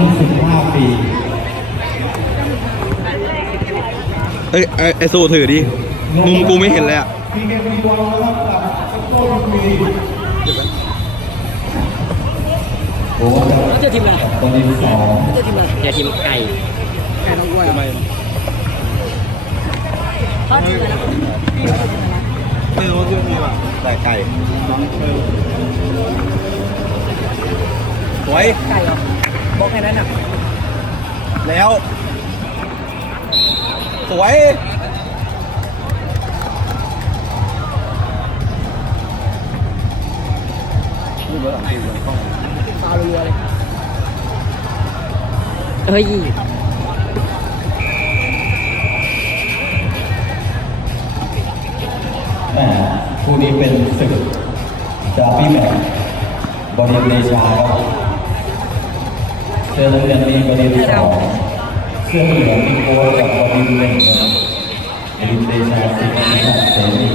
ยุ 15 ปีเอ้ยไอ้ไอสู้ถือดิมุมกูไม่เห็นเลยอะพีเกมีบอลแล้วครับกับโต้ลุยโอ้โหเจอทีมอะไรบอลที่สองเจอทีมอะไรเจอทีมไก่ไก่น้องกล้วยทำไมเขาทีมอะไรนะพี่เขาทีมอะไรนะไม่รู้ชื่อทีมอะแต่ไก่สวยไก่เหรอ บอกแค่นั้นอะ แล้ว สวยฟาวรัวๆเลยเฮ้ยแหม่คู่นี้เป็นศึกดาร์บี้แมตช์บอลเดชาครับเสื้อน้ำเงินนี่บอลที่สองเสื้อเหลืองมีโค้ดกับบอลหนึ่งนะครับบอลเดชาสิบนิสัเสรี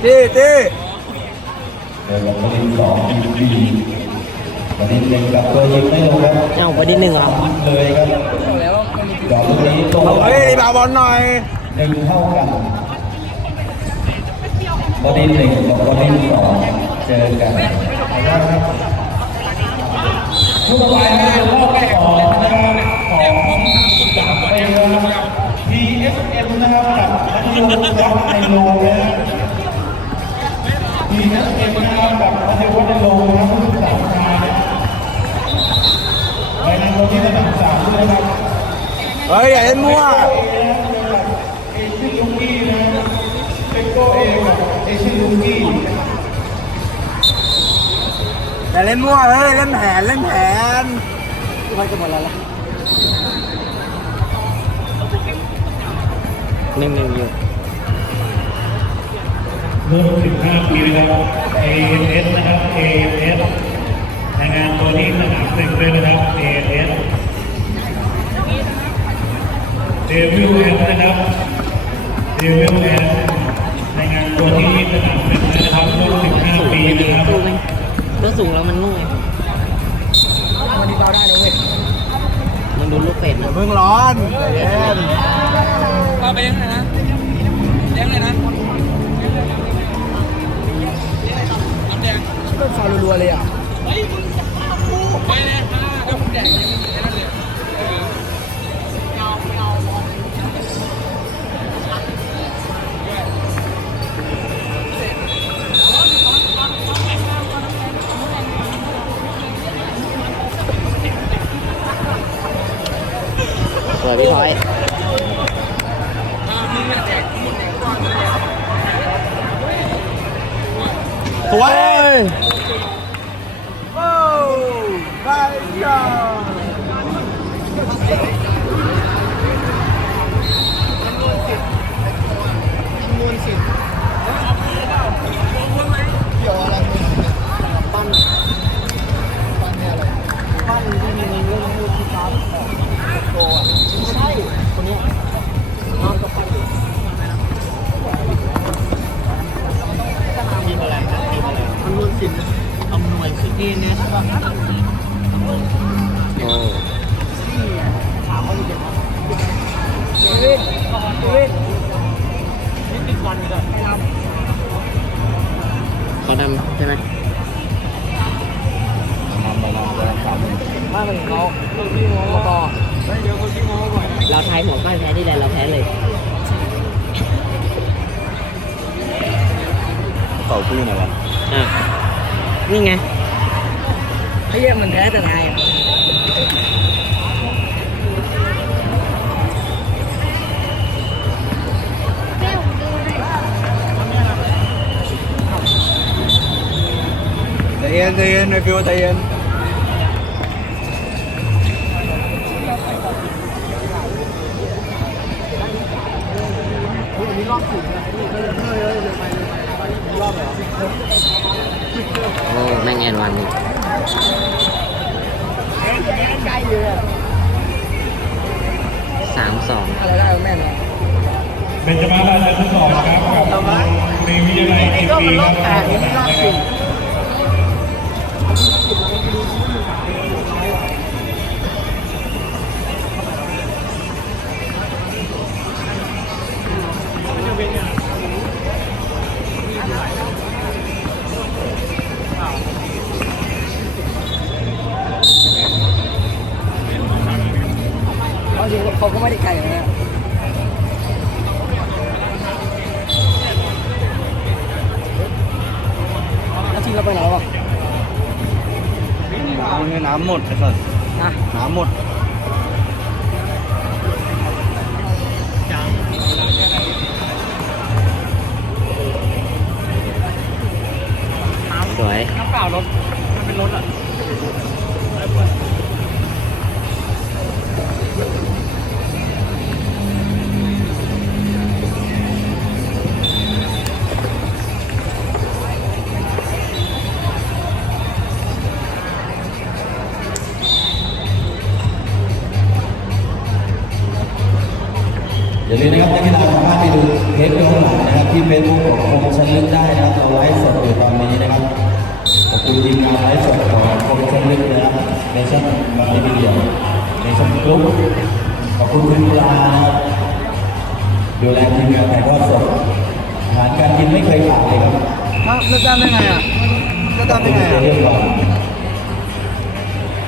เต้เต้เดินกับบอลสองอีบีบอลหนึ่งกับตัวยิงไม่ลงครับเอ้าวันที่หนึ่งเหรอเลยครับดอกนี้ตรงเฮ้ยบาบอลหน่อยหนึ่งเท่ากันบอลหนึ่งกับบอลสองเจอกันผู้ต่อไปนะครับ รอบสองนะครับของสามประเด็นนะครับ PSM นะครับกับมัธยมวัดไอโลนะครับ PSM นะครับกับมัธยมวัดไอโลนะครับผู้ศึกษาชายรายงานตัวที่ระดับสามด้วยนะครับเฮ้ยเล่นมั่วเอชิลุงกี้นะเป็นโกเอกับเอชิลุงกี้ อย่าเล่นมั่วเฮ้ยเล่นแผนเล่นแผนเขาจะหมดแล้วล่ะหนึ่งหนึ่งอยู่รุ่น15ปีนะครับ AS นะครับ AMS รายงานตัวที่สนามหนึ่งด้วยนะครับ AMS เดวิลแอนนะครับเดวิลแอน เป็ดอย่านะเพิ่งร้อนใจเย็นเอาไปเลี้ยงเลยนะเลี้ยงเลยนะเป็นฟาวรัวๆเลยอะสว ยพี่ทอยสวยโอ้ได้จ้าบ้านที่มีเงินเรื่องลูกที่ฟ้าโตอะ เสาขึ้นอะไรอะนี่ไงไอ้เหี้ยมันแพ้แต่นายอะใจเย็นใจเย็นไอฟิวใจเย็นมีรอบถึง โอ้แม่งแอนวันนี่ใกล้เลยสามสองอะไรได้แม่นเนาะเป็นจมาราชทดสอบนะครับกับในวิทยาลัยเอ็มบีครับ เขาก็ไม่ได้ไกลนะแล้วทีมเราไปไหนวะน้ำหมดไอ้สัสนะน้ำหมดสวยน้ำเปล่ารถ ลืมนะครับนักกีฬาสามารถไปดูเทปย้อนหลังนะครับ ที่เฟซบุ๊กของคมชันลึกได้นะครับเราไลฟ์สดอยู่ตอนนี้นะครับขอบคุณทีมงานไลฟ์สดของคมชันลึกนะครับในช่องบัตรวิดีโอในช่องกรุ๊ปขอบคุณคุณปลานะครับดูแลทีมงานถ่ายทอดสดอาหารการกินไม่เคยขาดเลยครับฮะเลือกตั้งได้ไงอะเลือกตั้งได้ไงเรียบร้อย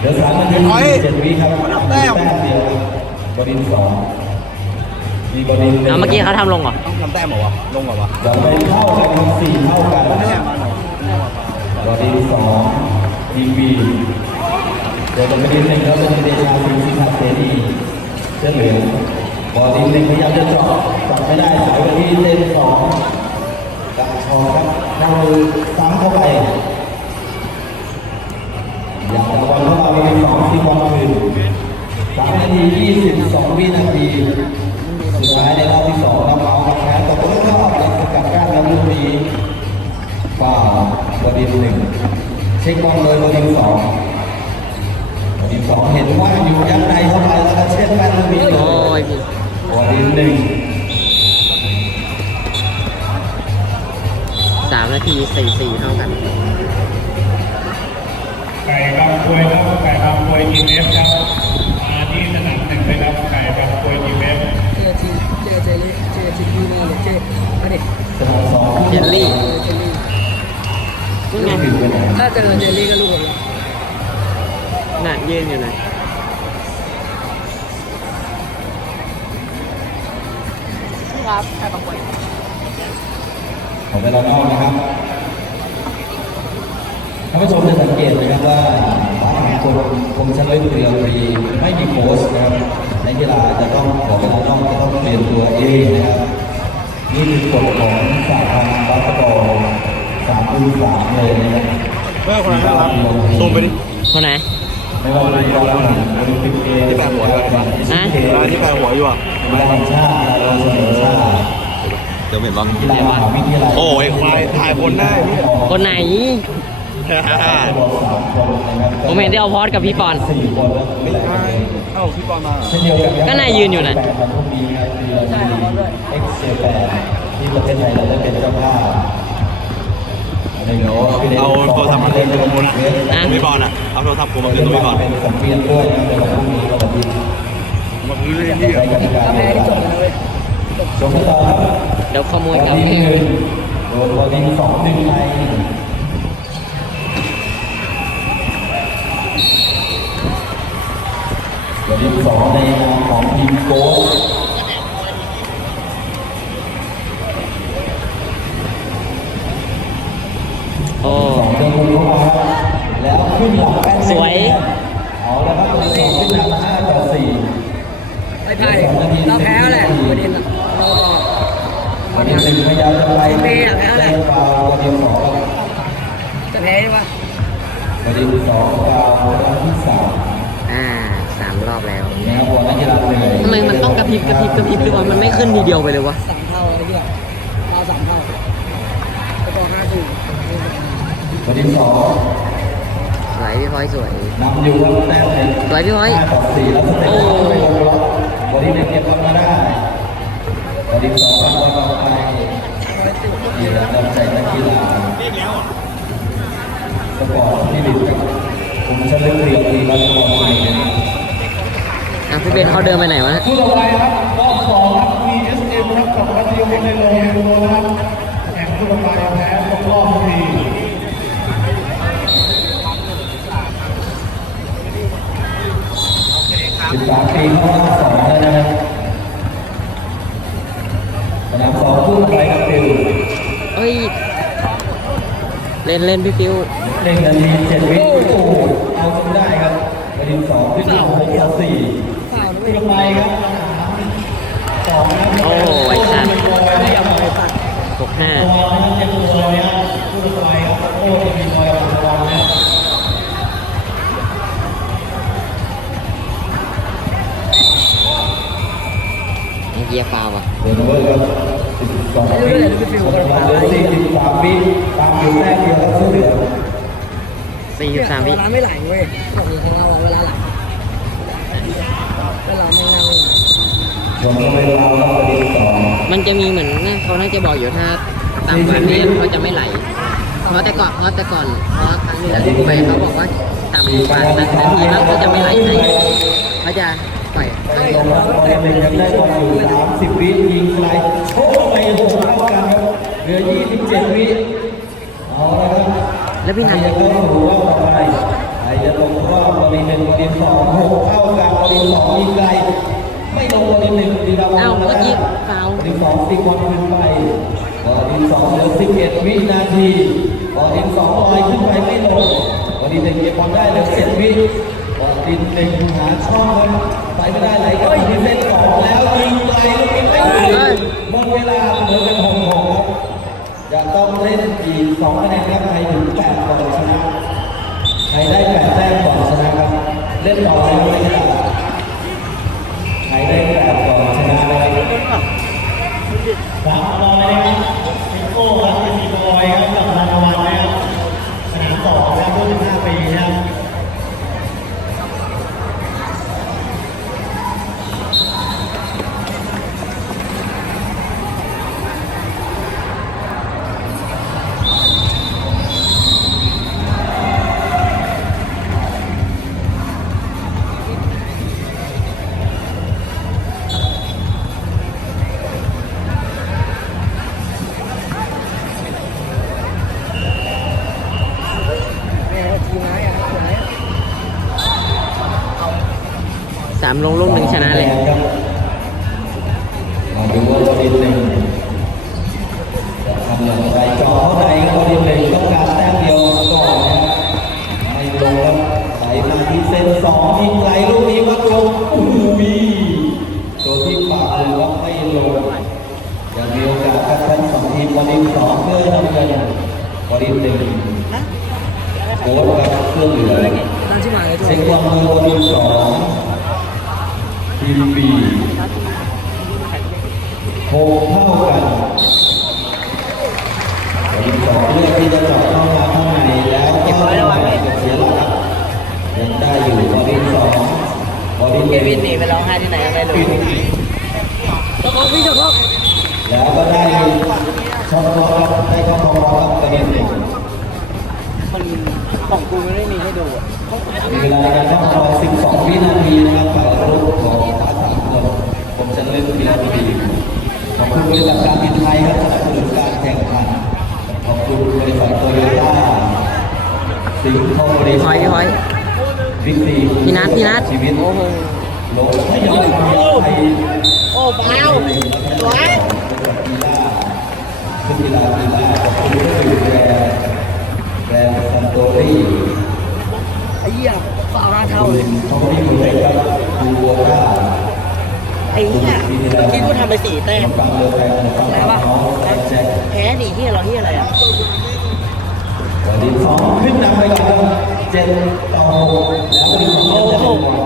เดี๋ยวสามนาทีร้อยเจ็ดวิครับแต้มแต้มเดียวครับบดินทร์สอง เอาเมื่อกี้เขาทำลงเหรอต้องทำแต้มเหรอวะ ลงเหรอวะเราไปเท่ากันครับสี่เท่ากันไม่ใช่มาหน่อยบอดี้สองทีวีเดี๋ยวจะไปดินหนึ่งแล้วจะมีเดชาสิงห์สิงห์เสนีเสื้อเหลืองบอดี้หนึ่งพยายามจะเจาะจับไม่ได้สายไปที่เส้นสองกัดคอครับนั่งมือซ้ำเข้าไปอยากจะบอลเข้ามาบอดี้สองที่บอลคืนสามนาทียี่สิบสองวินาทีสุด ท้ายในรอบที่สองเราเอาแพ้ตกรอบหลังสกัดกั้นแล้วลูกนี้ฝ่าบดินหนึ่งเช็คบอลเลยบดินสองบดินสองเห็นว่าอยู่ยัดในเข้าไปแล้วก็เช็ดแม่นลูกนี้เลโอ้ยบดินหนึ่งสามนาทีสี่สี่เท่ากันไก่บางกรวยครับไก่บางกรวยทีมเอฟครับมาที่สนามหนึ่งเลยครับไก่บางกรวยทีมเอฟ เจอที เจอเจลี่เจอทีมดีมากเลยเจมาดิสนามสองเจลลี่เจอเจลี่นี่ไงถือไปไหนถ้าเจอเจลี่ก็รู้หมดแล้วน่ะยืนอยู่ไหนครับใครบางคนของเวลานอกนะครับท่านผู้ชมจะสังเกตนะครับว่า บาสของคนคมชันลึกเรียวรีไม่มีโค้ชนะครับในกีฬาจะต้องขอเวลานอกจะต้องเปลี่ยนตัวเองนะครับนี่คือกฎของสาพันธ์บาสเกตบอลสามคูสามเลยนะครับเฮ้ยคนนั้นนะครับซูมไปดิคนไหนไม่ว่าจะเป็นบอลหลังโอลิมปิกเกมที่แปะหัวอยู่ฮะร้าที่แปลหัวอยู่อะกีฬาแห่งชาติกีฬาเสมอชาติเดี๋ยวเห็นบ้างกีฬามหาวิทยโอ้ยควายถ่ายคนได้คนไหน ผมเห็นที่เอาพอดกับพี่ปอนสี่คนแล้วไม่ใช่เอ้าพี่ปอนมาเช่นเดียวกันก็นายยืนอยู่น่ะแต่วันพรุ่งนี้ครับที่เราจะมีเอ็กซ์เจแปนที่ประเทศไทยเราได้เป็นเจ้าภาพเดี๋ยวเอาโทรศัพท์มาคืนตรงนู้นอะพี่ปอนอะเอาโทรศัพท์กูมาคืนตรงพี่ปอนเป็นสังเวียนด้วยนะในวันพรุ่งนี้วันอาทิตย์มาคืนเลยพี่ใช้กติกาถ้าเดีแพ้ยวที่จกับนแล้วเว้ยจบที่ต่อครับเดี๋ยวขโมยบกาอลแฟที่หนึ่งโดนบอลที่สองหนึ่งไป อบแล้วนะครับบอลนักกีฬาเหนื่อยทำไมมันต้องกระพริบกระพริบกระพริบด้วยวะมันไม่ขึ้นทีเดียวไปเลยวะสามเท่าไอ้เหี้ยเราสามเท่าไปต่อห้าสี่วันที่สองสวยพี่พลอยสวยนำอยู่ครับแต้มหนึ่งสวยพี่พลอยห้าต่อสี่แล้วสเต็ปโอ้ไปลงล็อกวันที่หนึ่งเก็บบอลมาได้วันที่สองบอลบอลไปนี่แหละน้ำใจนักกีฬาสปอร์ตที่ดิบครับผมจะเลือกเรียนทีมบาสเกตบอลไทยนะครับ อะพี่เบนเขาเดินไปไหนวะคู่ต่อไปครับรอบสองครับ VSM ครับกับรัตยมในโลเฮโรนะครับแข่งคู่ต่อไปแพ้ตกรอบทันทีสิบสามปีเข้ารอบสองได้นะครับสนามสองคู่ไปครับฟิวเอ้ย เล่นเล่นพี่ฟิวหนึ่งนาทีเจ็ดวิโอ้โหเอาจนได้ครับประเด็นสองขึ้นที่หกต่อสี่ฝ่าวนะขึ้เว้ยนไปครับสองนะโอ้ไอ้สัตว์ไม่ยอมเอาไปตัดหกห้าตัวนะครับยังตัวนะครับคู่ไปครับโอ้จะมีรอยของตัวนะครับไอ้เกียร์ฟาวอะเดินเวอร์ครับสิบสองปีสิบสามวิตามอยู่แต้มเดียวครับเหลือสี่สิบสามวิเวลาไม่ไหลเว้ยของเราเวลาไหล เวลาไม่นั่งมันสองมันจะมีเหมือนนะเขาน่าจะบอกอยู่ถ้าตามกว่านี้เขาจะไม่ไหล เพราะแต่ก่อนเพราะแต่ก่อนเพราะครั้งที่แล้วที่ไปเขาบอกว่าตามกว่านาทีแล้วเขาจะไม่ไหลให้เขาจะปล่อยใช่ลงเรารับก็บอลเต็มหนึ่ได้บอลอยู่สามสิบวิยิงไกลโอ้ไปหกเท่ากันครับเหลือยี่สิบเจ็ดวิเอาละครับแล้วพี่นันจะเข้าสู่รอบต่อไปใคร จะตกรอบบอลหนึ่งบอลสองหกเท่ากันบอลสองยิงไกล ไม่ลงบอลหนึ่งดีดาวอ้าวเมื่อกี้ฟาวบอลสองตีบอลขึ้นไปบอลสองเหลือสิบเอ็ดวินาทีบอลสองลอยขึ้นไปไม่ลงบอลหนึ่งเก็บบอลได้เหลือเจ็ดวิบอลหนึ่งหาช่องมันไปไม่ได้ไหลก็ที่เส้นสองแล้วยิงไกลลูกนี้ไม่ถึงหมดเวลาเหลือกันหกหกครับจะต้องเล่นอีกสองคะแนนครับใครถึงแปดก่อนชนะ ใครได้แปดแต้มก่อนชนะครับ เล่นต่อเลยไม่ได้ใครได้แปดก่อนชนะนะครับสามร้อยนะครับเป็นโก้ครับเป็นมีบอยครับกับรางวัลนะครับสนามสองนะครับด้วยนะามลงลูกหนึ่งชนะเลยมาดูว่าตัวทีหนึ่งจะทำอย่างไรจอเข้าในตัวทีหนึ่งต้องการแต้มเดียวก่อนนะครับไม่ลงครับไหลมาที่เส้นสองยิงไกลลูกนี้วัดลงโอ้โหตัวที่ปากคือว่าไม่ลงยังมีโอกาสครับทั้งสองทีมบอลทีสองเพื่อนำเงินบอลทีหนึ่งโค้ชกับเครื่องเหลืองตั้งชื่อหมายเลยทุกเซ็งความมือบอลทีสอง ทีบีหกเท่ากันบอลทีสองเลือกที่จะจาะเข้ามาข้างในแล้วก็เสียหลักยังได้อยู่บอลทีสองบอลทีหเกนึ่วินหนีไปร้องไห้ที่ไหนไม่รู้แล้วเขาพี่เฉพาะแล้วก็ได้ช็อตบอลครับได้เข้าบอลครับประเด็นหนึ่งมัน ของกูมันไม่มีให้ดูอะมีเวลาการเข้าบอ12วินาทีนะครับฝ่ายรุ่นของฟ้าสามคนผมจะเล่นกีฬาดีขอบคุณบริษัทการบินไทยครับสนับสนุนการแข่งขัน ขอบคุณบริษัทโตโยต้าสิงห์ทองบริหษัอยหอย บิ๊กซีพี่นัทพี่นัท ชีวิตโอ้โหโลกไม่ยอมไทย โอ้เปล่าสวย กีฬาซึ่งกีฬากีฬาขอบคุณดูแล แบรนด์ซันโตรี่ไอ้เหี้ยฝ่ามาขอเท่าบเลคุยณทองที่มือเล็กครับคูโบต้าไอ้เหี้ยคิดว่าทำไปสี่แต้มฟังเรือแพงฟังน้องแจ็คแพ้ดิเหี้ยเราเหี้ยอะไรอะวันที่สองขึ้นนำไปก่อนครับเจ็ดต่อหกแล้ววันที่สองจะลงบอล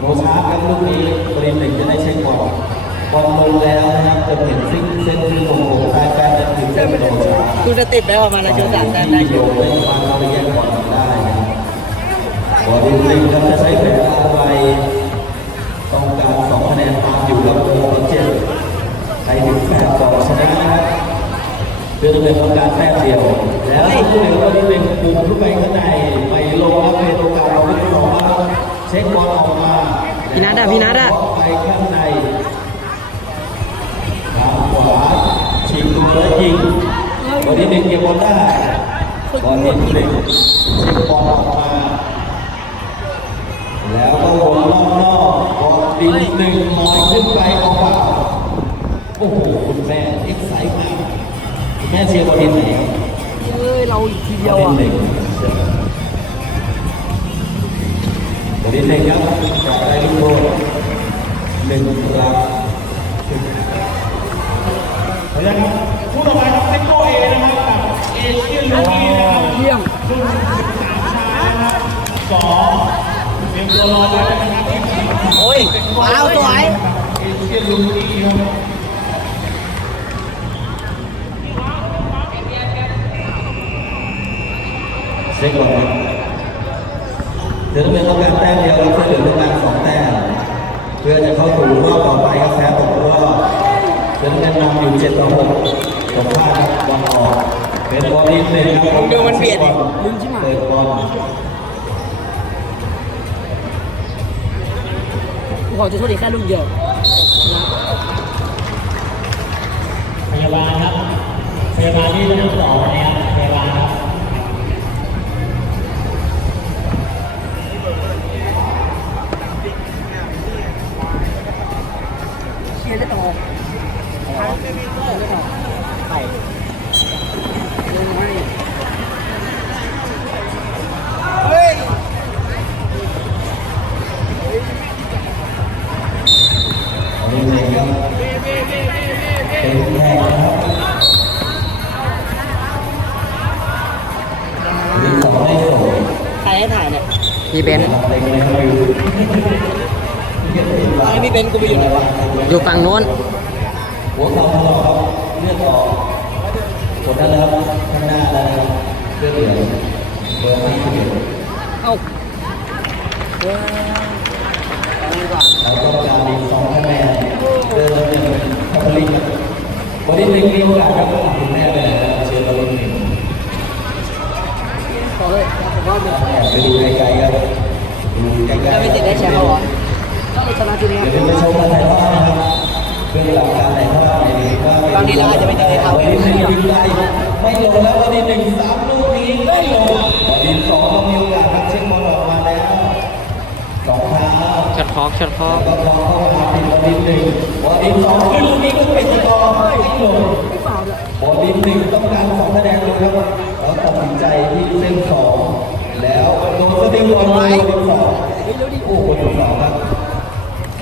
โมชาร์ครับลูกนี้บริหนึ่งจะได้เช็คบอลบอลลงแล้วนะครับจะเห็นซิงเส้นที่ลงโใต้แป้น จะถึงเส้นโมชาร์กูจะติดได้ประมาณละจุดสามแต้มได้ที่โยงเป็นฟันเราไปแย่งบอลลที่หนึ่งครับจะใช้แผนอะไรต้องการสองคะแนนตามอยู่ครับโมต่อเจ็ดใครถึงแปดก่อชนะนะครับเพื่อดำเนินการแต้มเดียว แล้วผู้เล่นก็ที่เป็นปุ่มขึ้นไปข้างในไปลงแล้วเป็นโอกาสเราที่สองมาเช็คบอลออกมาพี่นัทอะพี่นัทอะไปข้างใน ชิงตัวแล้วยิงบอลที่หนึ่งเก็บบอลได้บอลที่หนึ่งเช็คบอลออกมา แล้วก็วนรอบนอกบอลดีดินหนึ่งลอยขึ้นไปเอาเปล่าโอ้โหคุณแม่เอ็กไซต์มากคุณแม่เชียร์บอดินไหนเฮ้ยเราอีกทีเดียวบออะดินหนึ่งบอดินหนึ่งครับจะได้ลูกโทษหนึ่งครั้งเดี๋ยว นะครับผู้ต่อไปครับเซโกเอนะครับกับเอเชียนลูกี้นะครับเยี่ยมรุ่นสามชายนะครับสองเตรียมตัวรอแล้วนะครับโอ้ยว้าวสวยเอเชียนลูกี้ครับเช็ก่อนครับเดี๋ยวต้องเป็นต้องการแต้มเดียวครับเพื่อเหลือต้องการสองแต้มเพื่อจะเข้าสู่รอบต่อไปครับแพ้ตกรอบเดี๋ยวต้องการนำอยู่เจ็ดต่อหกตกพลาดครับบอลออก ลนิดหนึ่งครับดูมันเบียดดิลุ้นชิบหายเปิดบอลกูขอจะโทษอีกแค่ลูกเดียวพยาบาลครับพยาบาลที่สนามองนะครั อยู่ฝั่งนู้นหัวเข่าถลอกครับเลือดออกกดนั่นแล้วครับข้างหน้าแล้วนะครับเลือดเหลืองเบอร์ที่สิบเอ็ดเอ้าเฮ้ยเอาดีกว่าเราต้องการอีกสองคะแนนเดินเราจะเป็นคาทอลิกวันนี้หนึ่งมีโอกาสครับคุณแม่ไปไหนแล้วเชิญเราเป็นหนึ่งขอเลยผมว่ามันไปดูไกลๆครับดูไกลๆจะไม่ติดได้แชมป์เหรอ ก็เลยชนะทีนี้เดี๋ยวไปชมการถ่ายทอดนครับเรื่องนนี้เราอาจจะไม่ได้เท่าวันนี้หนึ่งได้ไม่ลงแล้ววันนี้หนึ่งสามลูกนี้ไม่ลงวันนี้สองมีโอกาสครับเช็คบอลออกมาแล้วสองเท้าช็อตคอกช็อตคอกก็พอเข้ามาเป็นบอลดินหนึ่งบอลดินสองขึ้นลูกนี้ก็เป็นสกอร์ไม่ลงไม่เปล่าเลยบอลดินหนึ่งต้องการสองคะแนนเลยครับแล้วตัดสินใจที่เส้นสองแล้วโดนสติลบอลไว้บอลดินสองโอ้โหบอลดินสองครับ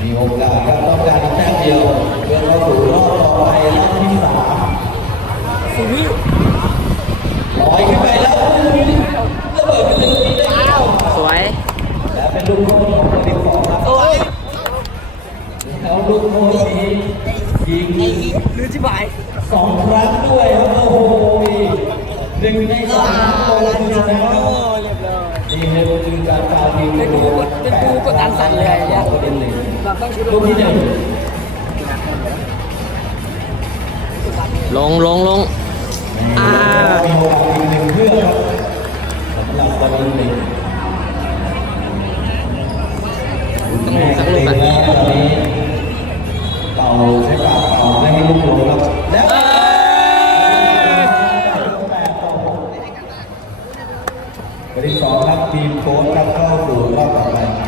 มีโอกาสครับต้องการแต้มเดียวเพื่อเข้าสู่รอบต่อไปรอบที่สามสิวิลอยขึ้นไปแล้วระเบิดเป็นลูกนี้ได้แล้วสวย และเป็นลูกโทษของบอลดินสองครับโอ้ยแล้วลูกโทษนี้ยิงลืมชิบหายสองครั้งด้วยครับโอ้โหหนึ่งในสามคือชนะโอ้เรียบ เป็นดูกก่ลยอย่างเงี้ยแบบต้อดลงหนึ่งลงลงลงอ่าสักลูกแบบเป่าใช้ปากเป่าไม่ให้ลูกหลงครับ ที่สองครับทีมโค้ชจะเข้าสู่รอบต่อไป